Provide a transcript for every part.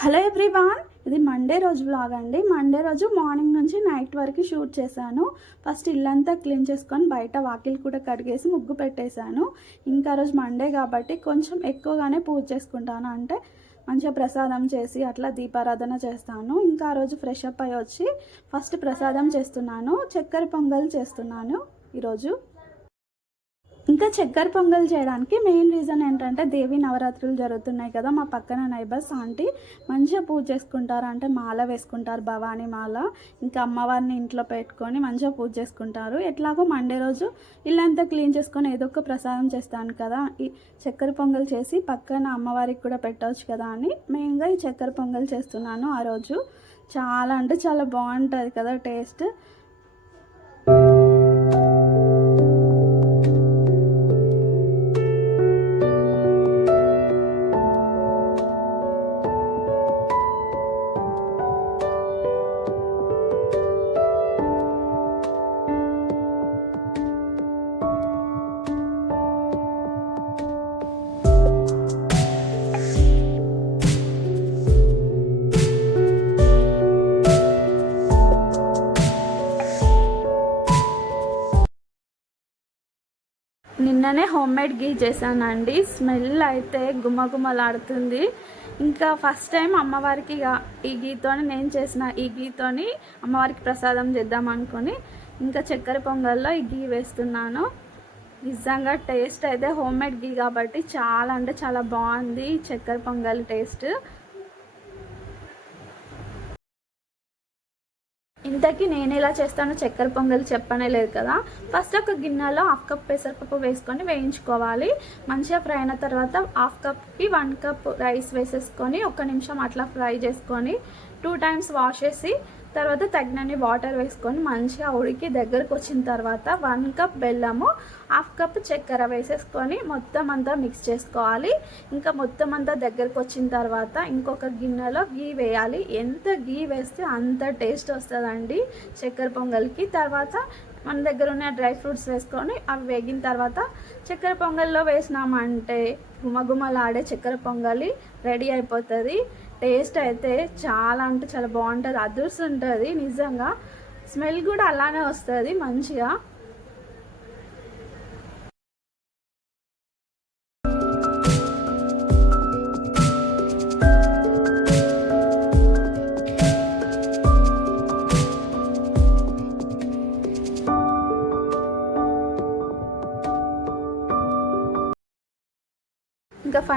Hello everyone ఇది Monday రోజు vlog అండి. మండే రోజు మార్నింగ్ నుంచి నైట్ వరకు షూట్ చేశాను. ఫస్ట్ ఇల్లంతా క్లీన్ చేసుకొని బయట వాకిలు కూడా కడిగేసి ముగ్గు పెట్టేశాను. ఇంకా రోజు మండే కాబట్టి కొంచెం ఎక్కువగానే పూజ చేసుకుంటాను. అంటే మంచిగా ప్రసాదం చేసి అట్లా దీపారాధన చేస్తాను. ఇంకా ఆ రోజు ఫ్రెష్ అప్ అయ్యి వచ్చి ఫస్ట్ ప్రసాదం చేస్తున్నాను. చక్కెర పొంగల్ చేస్తున్నాను ఈరోజు. ఇంకా చక్కెర పొంగల్ చేయడానికి మెయిన్ రీజన్ ఏంటంటే దేవి నవరాత్రులు జరుగుతున్నాయి కదా. మా పక్కన నైబర్స్ ఆంటీ మంచిగా పూజ చేసుకుంటారు. అంటే మాల వేసుకుంటారు భవానీ మాల. ఇంకా అమ్మవారిని ఇంట్లో పెట్టుకొని మంచిగా పూజ చేసుకుంటారు. ఎట్లాగో మండే రోజు ఇల్లంతా క్లీన్ చేసుకొని ఏదో ఒక ప్రసాదం చేస్తాను కదా. ఈ చక్కెర పొంగల్ చేసి పక్కన అమ్మవారికి కూడా పెట్టవచ్చు కదా అని మెయిన్గా ఈ చక్కెర పొంగల్ చేస్తున్నాను ఆ రోజు. చాలా అంటే చాలా బాగుంటుంది కదా టేస్ట్. నిన్ననే హోమ్ మేడ్ గీ చేశానండి. స్మెల్ అయితే గుమగుమలాడుతుంది. ఇంకా ఫస్ట్ టైం అమ్మవారికి ఈ గీతోని నేను చేసిన ఈ గీతోని అమ్మవారికి ప్రసాదం చేద్దాం అనుకొని ఇంకా చక్కెర పొంగల్లో ఈ గీ వేస్తున్నాను. నిజంగా టేస్ట్ అయితే హోమ్ మేడ్ గీ కాబట్టి చాలా అంటే చాలా బాగుంది చక్కెర పొంగల్ టేస్ట్. ఇంతకీ నేను ఎలా చేస్తానో చక్కెర పొంగల్ చెప్పనే లేదు కదా. ఫస్ట్ ఒక గిన్నెలో హాఫ్ కప్ పెసరపప్పు వేసుకొని వేయించుకోవాలి. మంచిగా ఫ్రై అయిన తర్వాత హాఫ్ కప్కి వన్ కప్ రైస్ వేసేసుకొని ఒక నిమిషం అట్లా ఫ్రై చేసుకొని టూ టైమ్స్ వాష్ చేసి తర్వాత తగినన్ని వాటర్ వేసుకొని మంచిగా ఉడికి దగ్గరకు వచ్చిన తర్వాత వన్ కప్ బెల్లము హాఫ్ కప్ చక్కెర వేసేసుకొని మొత్తం అంతా మిక్స్ చేసుకోవాలి. ఇంకా మొత్తం అంతా దగ్గరకు వచ్చిన తర్వాత ఇంకొక గిన్నెలో గీ వేయాలి. ఎంత గీ వేస్తే అంత టేస్ట్ వస్తుందండి చక్కెర పొంగల్కి. తర్వాత మన దగ్గర ఉన్న డ్రై ఫ్రూట్స్ వేసుకొని అవి వేగిన తర్వాత చక్కెర పొంగల్లో వేసినామంటే గుమగుమలాడే చక్కెర పొంగలి రెడీ అయిపోతుంది. టేస్ట్ అయితే చాలా అంటే చాలా బాగుంటుంది. అదుర్స్ ఉంటుంది నిజంగా. స్మెల్ కూడా అలానే వస్తుంది మంచిగా.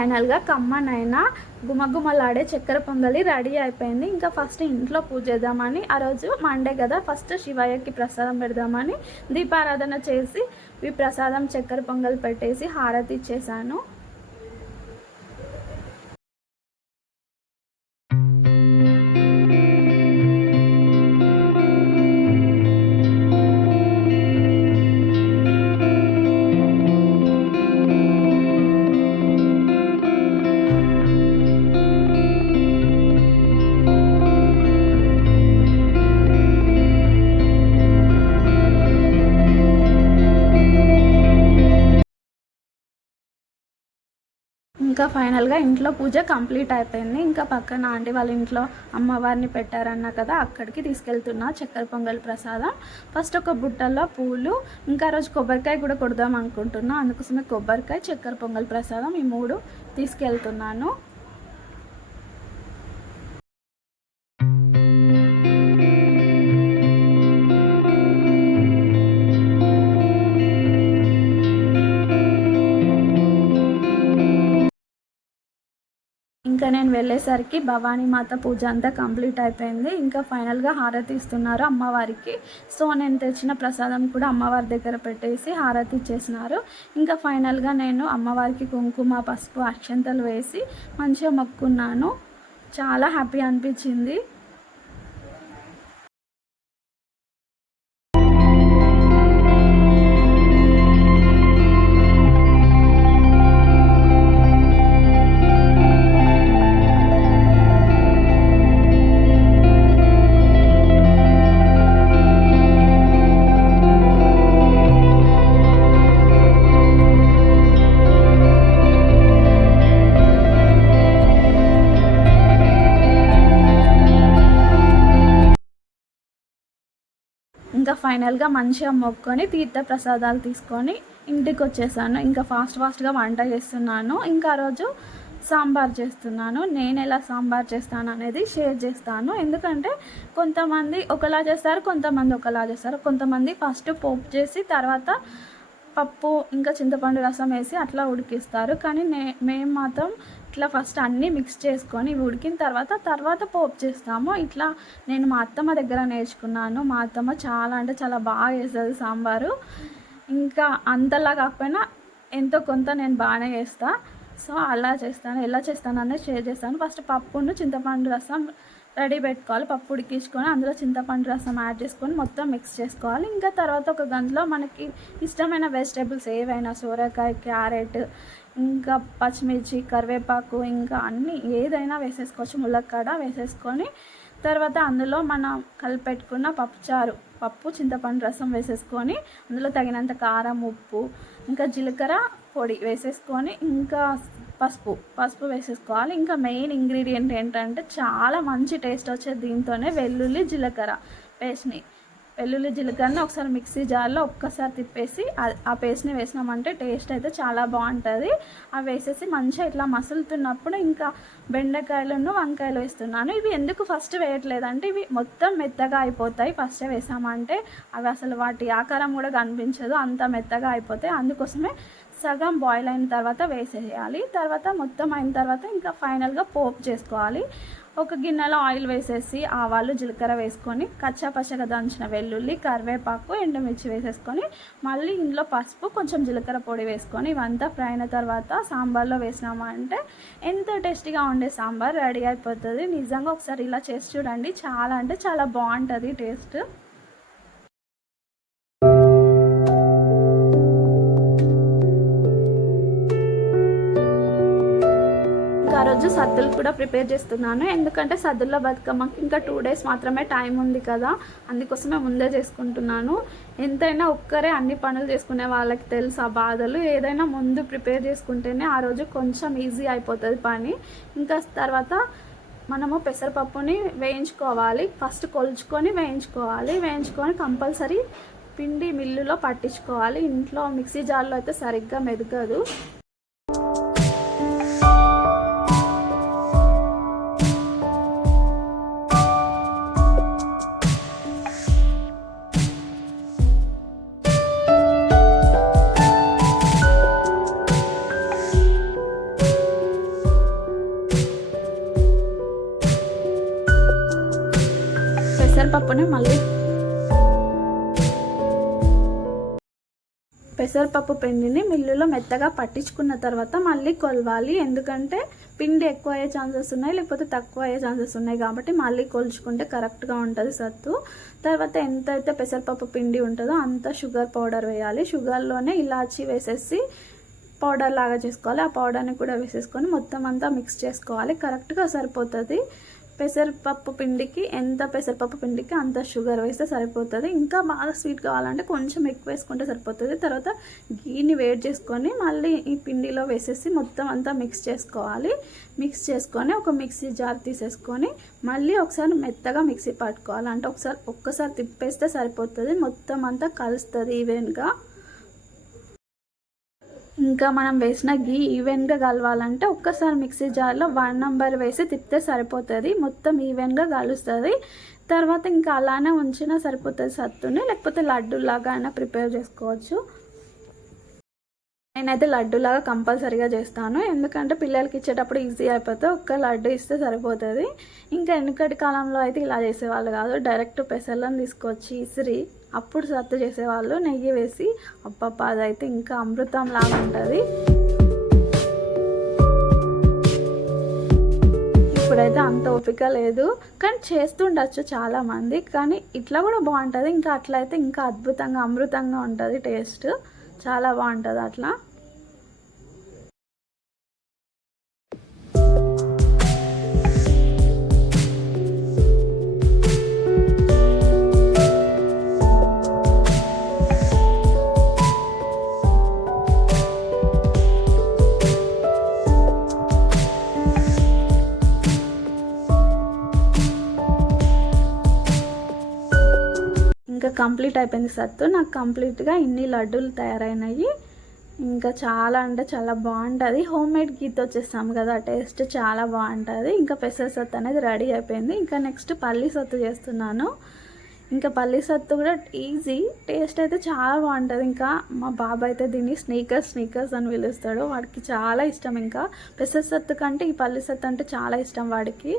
ఫైనల్గా కమ్మనైనా గుమగుమలాడే చక్కెర పొంగలి రెడీ అయిపోయింది. ఇంకా ఫస్ట్ ఇంట్లో పూజ చేద్దామని ఆ రోజు మండే కదా ఫస్ట్ శివయ్యకి ప్రసాదం పెడదామని దీపారాధన చేసి ఈ ప్రసాదం చక్కెర పొంగల్ పెట్టేసి హారతి ఇచ్చేసాను. ఇంకా ఫైనల్గా ఇంట్లో పూజ కంప్లీట్ అయిపోయింది. ఇంకా పక్కన ఆంటీ వాళ్ళ ఇంట్లో అమ్మవారిని పెట్టారన్న కదా అక్కడికి తీసుకెళ్తున్నా చక్కెర పొంగల్ ప్రసాదం. ఫస్ట్ ఒక బుట్టలో పూలు ఇంకా ఆ రోజు కొబ్బరికాయ కూడా కొడదాం అనుకుంటున్నా. అందుకోసమే కొబ్బరికాయ చక్కెర పొంగల్ ప్రసాదం ఈ మూడు తీసుకెళ్తున్నాను. వచ్చేసరికి భవానీ మాత పూజ అంతా కంప్లీట్ అయిపోయింది. ఇంకా ఫైనల్గా హారతి ఇస్తున్నారు అమ్మవారికి. సో నేను తెచ్చిన ప్రసాదం కూడా అమ్మవారి దగ్గర పెట్టేసి హారతి ఇచ్చేసినారు. ఇంకా ఫైనల్గా నేను అమ్మవారికి కుంకుమ పసుపు అక్షంతలు వేసి మంచిగా మొక్కున్నాను. చాలా హ్యాపీ అనిపించింది. ఫైనల్గా మంచిగా మొక్కొని తీర్థ ప్రసాదాలు తీసుకొని ఇంటికి వచ్చేసాను ఇంకా ఫాస్ట్ ఫాస్ట్గా వంట చేస్తున్నాను. ఇంకా రోజు సాంబార్ చేస్తున్నాను. నేను ఎలా సాంబార్ చేస్తాను అనేది షేర్ చేస్తాను. ఎందుకంటే కొంతమంది ఒకలా చేస్తారు కొంతమంది ఒకలా చేస్తారు. కొంతమంది ఫస్ట్ పోపు చేసి తర్వాత పప్పు ఇంకా చింతపండు రసం వేసి అట్లా ఉడికిస్తారు. కానీ నే మేము మాత్రం ఇట్లా ఫస్ట్ అన్నీ మిక్స్ చేసుకొని ఇవి ఉడికిన తర్వాత తర్వాత పోపు చేస్తాము. ఇట్లా నేను మా అత్తమ్మ దగ్గర నేర్చుకున్నాను. మా అత్తమ్మ చాలా అంటే చాలా బాగా చేస్తుంది సాంబారు. ఇంకా అంతలా కాకపోయినా ఎంతో కొంత నేను బాగానే చేస్తాను సో అలా చేస్తాను. ఎలా చేస్తాను అనేది షేర్ చేస్తాను. ఫస్ట్ పప్పును చింతపండు రసం రెడీ పెట్టుకోవాలి. పప్పు ఉడికించుకొని అందులో చింతపండు రసం యాడ్ చేసుకొని మొత్తం మిక్స్ చేసుకోవాలి. ఇంకా తర్వాత ఒక గంటలో మనకి ఇష్టమైన వెజిటేబుల్స్ ఏవైనా సోరకాయ క్యారెట్ ఇంకా పచ్చిమిర్చి కరివేపాకు ఇంకా అన్నీ ఏదైనా వేసేసుకోవచ్చు. ములక్కాడ వేసేసుకొని తర్వాత అందులో మనం కలిపెట్టుకున్న పప్పుచారు పప్పు చింతపండు రసం వేసేసుకొని అందులో తగినంత కారం ఉప్పు ఇంకా జీలకర్ర పొడి వేసేసుకొని ఇంకా పసుపు పసుపు వేసేసుకోవాలి. ఇంకా మెయిన్ ఇంగ్రీడియంట్ ఏంటంటే చాలా మంచి టేస్ట్ వచ్చేది దీంతోనే వెల్లుల్లి జీలకర్ర పేస్ట్ని. వెల్లుల్లి జీలకర్రని ఒకసారి మిక్సీ జార్లో ఒక్కసారి తిప్పేసి ఆ పేస్ట్ని వేసినామంటే టేస్ట్ అయితే చాలా బాగుంటుంది. అవి వేసేసి మంచిగా ఇట్లా మసులుతున్నప్పుడు ఇంకా బెండకాయలను వంకాయలు వేస్తున్నాను. ఇవి ఎందుకు ఫస్ట్ వేయట్లేదంటే ఇవి మొత్తం మెత్తగా అయిపోతాయి. ఫస్ట్ వేసామంటే అవి అసలు వాటి ఆకారం కూడా కనిపించదు. అంత మెత్తగా అయిపోతాయి. అందుకోసమే సగం బాయిల్ అయిన తర్వాత వేసేయాలి. తర్వాత మొత్తం అయిన తర్వాత ఇంకా ఫైనల్గా పోపు చేసుకోవాలి. ఒక గిన్నెలో ఆయిల్ వేసేసి ఆవాలు జీలకర్ర వేసుకొని కచ్చాపచ్చగా దంచిన వెల్లుల్లి కరివేపాకు ఎండుమిర్చి వేసేసుకొని మళ్ళీ ఇందులో పసుపు కొంచెం జీలకర్ర పొడి వేసుకొని ఇవంతా ఫ్రై అయిన తర్వాత సాంబార్లో వేసినామంటే ఎంత టేస్టీగా ఉండే సాంబార్ రెడీ అయిపోతుంది. నిజంగా ఒకసారి ఇలా చేసి చూడండి. చాలా అంటే చాలా బాగుంటుంది టేస్ట్. సద్దులు కూడా ప్రిపేర్ చేస్తున్నాను. ఎందుకంటే సద్దుల బతుకమ్మకి ఇంకా టూ డేస్ మాత్రమే టైం ఉంది కదా. అందుకోసమే ముందే చేసుకుంటున్నాను. ఎంతైనా ఒక్కరే అన్ని పనులు చేసుకునే వాళ్ళకి తెలుసు ఆ బాధలు. ఏదైనా ముందు ప్రిపేర్ చేసుకుంటేనే ఆ రోజు కొంచెం ఈజీ అయిపోతుంది పని. ఇంకా తర్వాత మనము పెసరపప్పుని వేయించుకోవాలి. ఫస్ట్ కొలుచుకొని వేయించుకోవాలి. వేయించుకొని కంపల్సరీ పిండి మిల్లులో పట్టించుకోవాలి. ఇంట్లో మిక్సీ జార్లో అయితే సరిగ్గా మెదగదు. పెసరపప్పుని మళ్ళీ. పెసరపప్పు పిండిని మిల్లులో మెత్తగా పట్టించుకున్న తర్వాత మళ్ళీ కొలవాలి. ఎందుకంటే పిండి ఎక్కువ అయ్యే ఛాన్సెస్ ఉన్నాయి లేకపోతే తక్కువ అయ్యే ఛాన్సెస్ ఉన్నాయి కాబట్టి మళ్ళీ కొలుచుకుంటే కరెక్ట్గా ఉంటుంది సత్తు. తర్వాత ఎంత అయితే పెసరపప్పు పిండి ఉంటుందో అంత షుగర్ పౌడర్ వేయాలి. షుగర్లోనే ఇలాచి వేసేసి పౌడర్ లాగా చేసుకోవాలి. ఆ పౌడర్ని కూడా వేసేసుకొని మొత్తం అంతా మిక్స్ చేసుకోవాలి. కరెక్ట్గా సరిపోతుంది. పెసరపప్పు పిండికి ఎంత పెసరపప్పు పిండికి అంత షుగర్ వేస్తే సరిపోతుంది. ఇంకా బాగా స్వీట్ కావాలంటే కొంచెం ఎక్కువ వేసుకుంటే సరిపోతుంది. తర్వాత గీని వేడి చేసుకొని మళ్ళీ ఈ పిండిలో వేసేసి మొత్తం అంతా మిక్స్ చేసుకోవాలి. మిక్స్ చేసుకొని ఒక మిక్సీ జార్ తీసేసుకొని మళ్ళీ ఒకసారి మెత్తగా మిక్సీ పట్టుకోవాలి. అంటే ఒకసారి ఒక్కసారి తిప్పేస్తే సరిపోతుంది. మొత్తం అంతా కలుస్తుంది ఈవెన్గా ఇంకా మనం వేసిన గీ ఈవెన్గా కలవాలంటే ఒక్కసారి మిక్సీ జార్లో వన్ నెంబర్ వేసి తిప్పితే సరిపోతుంది. మొత్తం ఈవెన్గా కలుస్తుంది. తర్వాత ఇంకా అలానే ఉంచినా సరిపోతుంది సత్తుని. లేకపోతే లడ్డూలాగా అయినా ప్రిపేర్ చేసుకోవచ్చు. నేనైతే లడ్డూలాగా కంపల్సరీగా చేస్తాను. ఎందుకంటే పిల్లలకి ఇచ్చేటప్పుడు ఈజీ అయిపోతే ఒక్క లడ్డు ఇస్తే సరిపోతుంది. ఇంకా వెనుకటి కాలంలో అయితే ఇలా చేసేవాళ్ళు కాదు. డైరెక్ట్ పెసర్లను తీసుకొచ్చి ఇసిరి అప్పుడు సత్తు చేసేవాళ్ళు నెయ్యి వేసి అప్పప్ప అదైతే ఇంకా అమృతం లాగా ఉంటుంది. ఇప్పుడైతే అంత ఓపిక లేదు. కానీ చేస్తుండొచ్చు చాలామంది. కానీ ఇట్లా కూడా బాగుంటుంది. ఇంకా అట్లా అయితే ఇంకా అద్భుతంగా అమృతంగా ఉంటుంది టేస్ట్. చాలా బాగుంటుంది అట్లా. కంప్లీట్ అయిపోయింది సత్తు. నాకు కంప్లీట్గా ఇన్ని లడ్డూలు తయారైనాయి. ఇంకా చాలా అంటే చాలా బాగుంటుంది. హోమ్ మేడ్ గీత వచ్చేస్తాము కదా టేస్ట్ చాలా బాగుంటుంది. ఇంకా పెసర సత్తు అనేది రెడీ అయిపోయింది. ఇంకా నెక్స్ట్ పల్లి సత్తు చేస్తున్నాను. ఇంకా పల్లి సత్తు కూడా ఈజీ. టేస్ట్ అయితే చాలా బాగుంటుంది. ఇంకా మా బాబు అయితే దీన్ని స్నీకర్స్ స్నీకర్స్ అని పిలుస్తాడు. వాడికి చాలా ఇష్టం ఇంకా. పెసర సత్తు కంటే ఈ పల్లి సత్తు అంటే చాలా ఇష్టం వాడికి.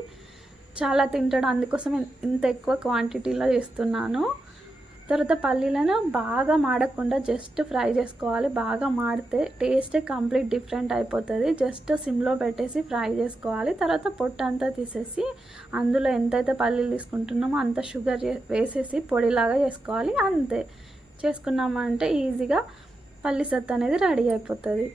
చాలా తింటాడు. అందుకోసం ఇంత ఎక్కువ క్వాంటిటీలో చేస్తున్నాను. తర్వాత పల్లీలను బాగా మాడకుండా జస్ట్ ఫ్రై చేసుకోవాలి. బాగా మాడితే టేస్టే కంప్లీట్ డిఫరెంట్ అయిపోతుంది. జస్ట్ సిమ్లో పెట్టేసి ఫ్రై చేసుకోవాలి. తర్వాత పొట్టు అంతా తీసేసి అందులో ఎంతైతే పల్లీలు తీసుకుంటున్నామో అంత షుగర్ వేసేసి పొడిలాగా చేసుకోవాలి. అంతే. చేసుకున్నామంటే ఈజీగా పల్లి సత్తు అనేది రెడీ అయిపోతుంది.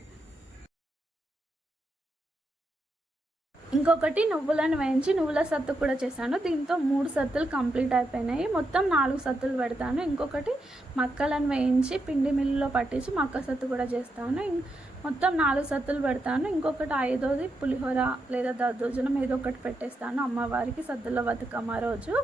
ఇంకొకటి నువ్వులను వేయించి నువ్వుల సత్తు కూడా చేశాను. దీంతో మూడు సత్తులు కంప్లీట్ అయిపోయినాయి. మొత్తం నాలుగు సత్తులు పెడతాను. ఇంకొకటి మక్కలను వేయించి పిండి మిల్లులో పట్టించి మక్క సత్తు కూడా చేస్తాను. మొత్తం నాలుగు సత్తులు పెడతాను. ఇంకొకటి ఐదోది పులిహోర లేదా దద్దోజనం ఏదో ఒకటి పెట్టేస్తాను. అమ్మవారికి సద్దుల బతుకమ్మ రోజు.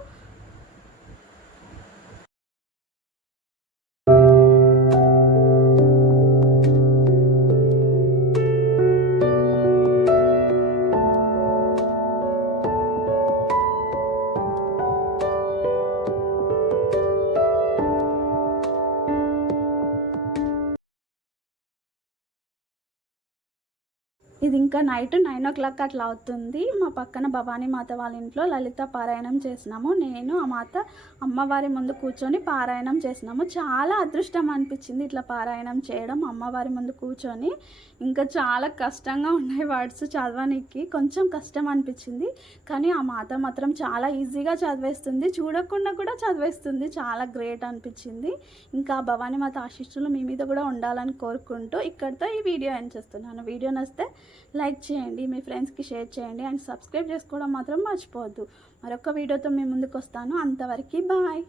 ఇది ఇంకా నైట్ నైన్ ఓ క్లాక్ అట్లా అవుతుంది. మా పక్కన భవానీ మాత వాళ్ళ ఇంట్లో లలిత పారాయణం చేసినాము. నేను ఆ మాత అమ్మవారి ముందు కూర్చొని పారాయణం చేసినాము. చాలా అదృష్టం అనిపించింది ఇట్లా పారాయణం చేయడం అమ్మవారి ముందు కూర్చొని. ఇంకా చాలా కష్టంగా ఉన్నాయి వర్డ్స్ చదవడానికి కొంచెం కష్టం అనిపించింది. కానీ ఆ మాత మాత్రం చాలా ఈజీగా చదివేస్తుంది. చూడకుండా కూడా చదివేస్తుంది. చాలా గ్రేట్ అనిపించింది. ఇంకా భవానీ మాత ఆశిష్టులు మీ మీద కూడా ఉండాలని కోరుకుంటూ ఇక్కడితో ఈ వీడియో ఎండ్ చేస్తున్నాను. వీడియో నచ్చితే లైక్ చేయండి మీ ఫ్రెండ్స్కి షేర్ చేయండి అండ్ సబ్స్క్రైబ్ చేసుకోవడం మాత్రం మర్చిపోవద్దు. మరొక వీడియోతో మీ ముందుకు వస్తాను. అంతవరకు బాయ్.